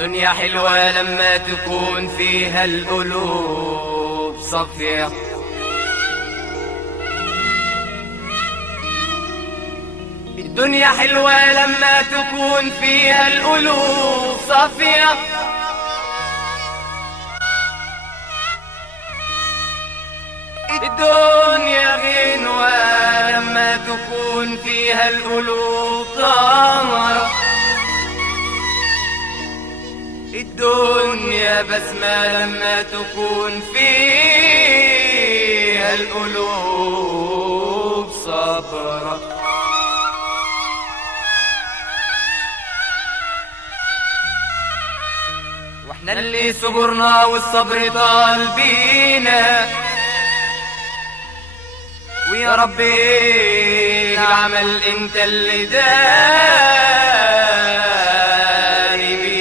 الدنيا حلوة لما تكون فيها القلوب صافية. الدنيا حلوة لما تكون فيها القلوب صافية. الدنيا غنوة لما تكون فيها القلوب طاهرة. الدنيا بسمة لما تكون فيها القلوب صبرة. واحنا اللي صبرنا والصبر طال بينا، ويا رب ايه العمل انت اللي داري بينا.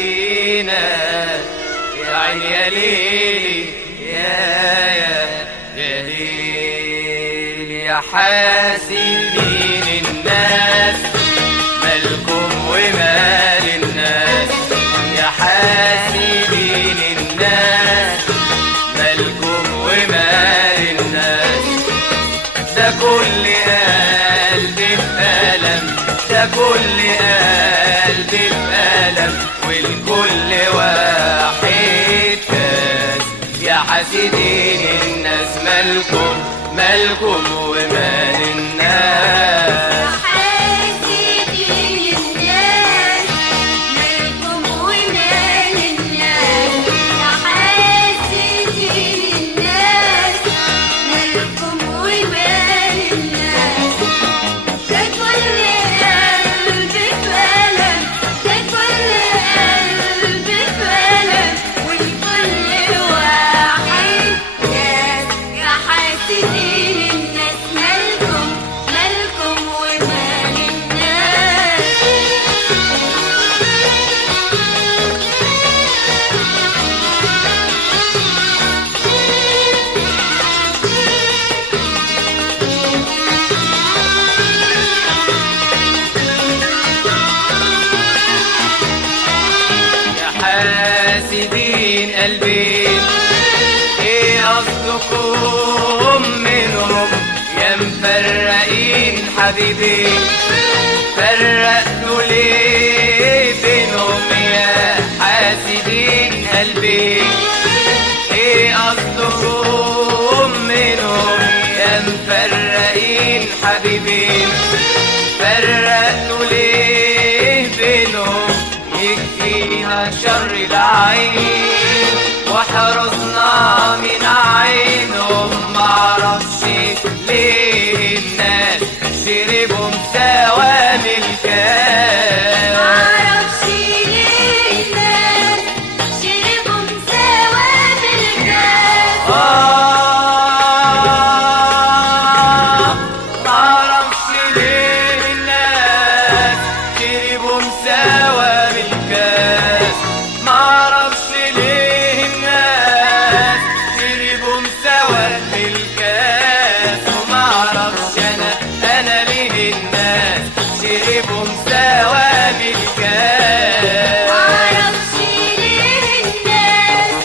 يا عيني يا ليلي يا ليلي يا حاسدين الناس مالكم ومال الناس. يا حاسدين الناس مالكم ومال الناس. ده كل قلب في ألم، ده كل قلب في ألم، والكل واحد كاس. يا حاسدين الناس مالكم مالكم ومال الناس. حاسدين قلبي ايه قصدكم منهم يا مفرقين حبيبي؟ فرقتوا ليه بينهم يا حاسدين قلبي؟ ايه قصدكم منهم يا مفرقين حبيبي؟ فرقتوا ليه بينهم؟ يكفيها شر العين وحرصنا من عينهم. معرفش ليه الناس شربوا مساوام الكاس. معرفش ليه الناس شربوا مساوام الكاس. معرفش ليه الناس شربوا مساوام الكاس. معرفش ليه الناس شربوا مساوام الكاس. ومعرفش انا ليه الناس شربوا مساوام الكاس. معرفش ليه الناس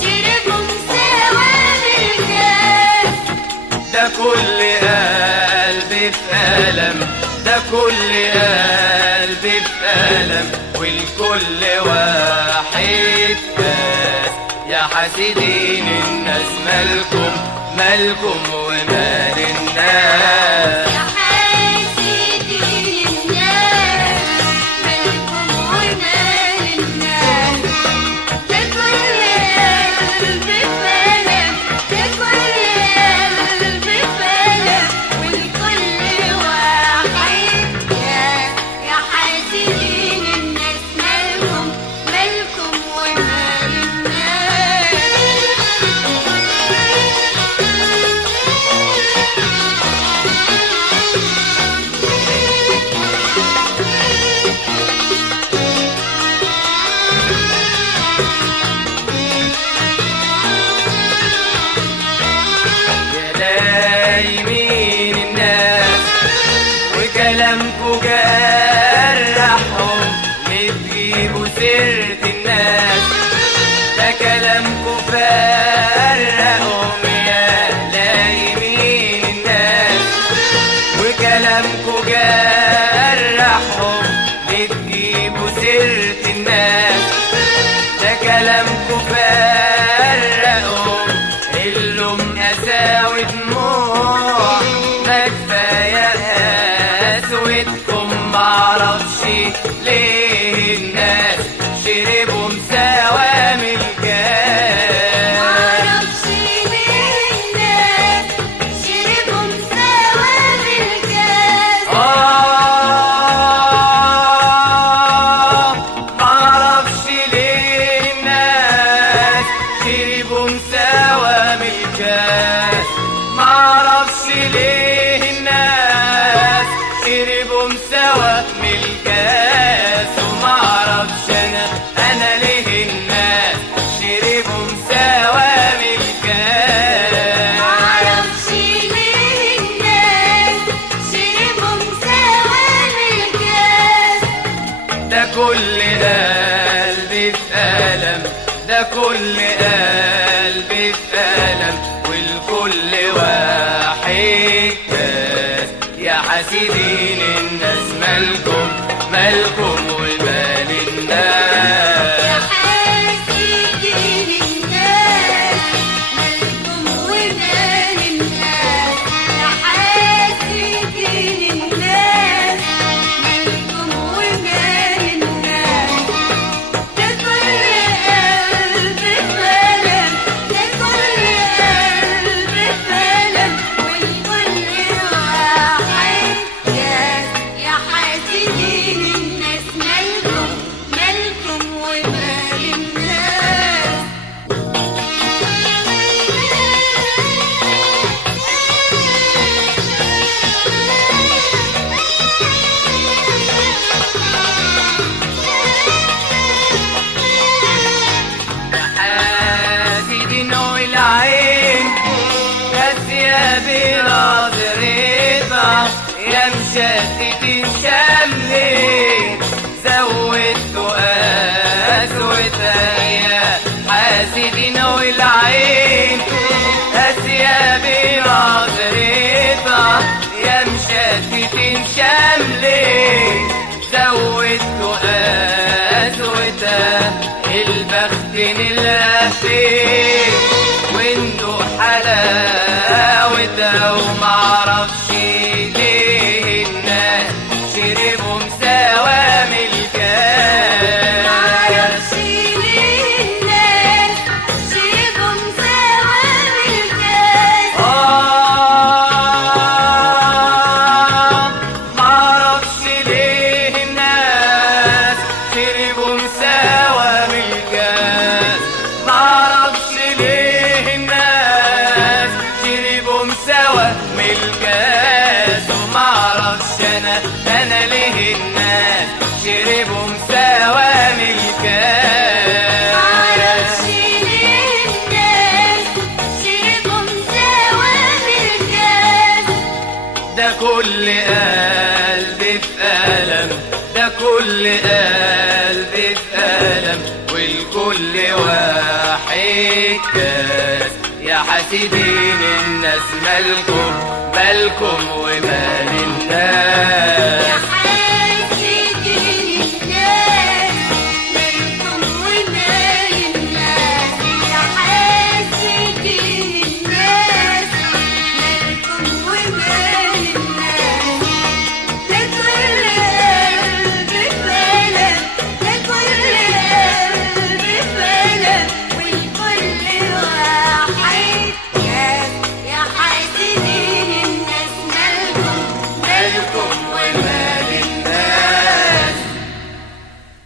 شربوا مساوام الكاس. ده كل قلب في ألم، ده كل قلب في ألم، والكل واحد كاس. يا حاسدين الناس مالكم مالكم ومال الناس. يا حاسدين الناس مالكم ومال الناس. ده كل قلب في ألم، ده كل قلب في ألم، والكل واحد كاس. يا حاسدين الناس مالكم مالكم ومال الناس. كلامكوا جرحهم بتجيبوا سيرة الناس، ده كلامكوا فرقهم اللوم قساوي دموع، ما كفاية قسوتكم معرفش ليه الناس شربوا مساوام الكاس. معرفش ليه الناس شربوا مساوام الكاس. معرفش ليه الناس شربوا مساوام الكاس، معرفش ليه الناس شربوا مساوام الكاس، ومعرفش انا ليه الناس شربوا مساوام الكاس. معرفش ليه الناس شربوا مساوام الكاس. ده كل قلبي في ألم، ده كل قلبي في ألم، والكل واحد كاس. يا حاسدين الناس مالكم مالكم ومال الناس. يا حاسدين الناس مالكم ومال الناس. يا حاسدين الناس مالكم ومال الناس. ده كل قلب في ألم، ده كل قلب في ألم، والكل واحد كاس. يا حاسدين الناس مالكم مالكم ومال الناس. حاسدين والعين قاسية بنظرتها، يا مشتتين شاملين زودتوا قسوتها. يا حاسدين والعين قاسية بنظرتها، يا مشتتين شاملين زودتوا قسوتها. البخت نلفين وندوق حلاوتها، ومعرفش ليه الناس شربوا مساوام الكاس. معرفش ليه الناس شربوا مساوام الكاس. معرفش ليه الناس شربوا مساوام الكاس، معرفش ليه الناس شربوا مساوام الكاس، ومعرفش انا ليه الناس شربوا مساوام الكاس. معرفش ليه الناس شربوا مساوام الكاس. ده كل قلبي في ألم، ده كل قلبي في ألم، والكل واحد كاس. يا حاسدين الناس مالكم مالكم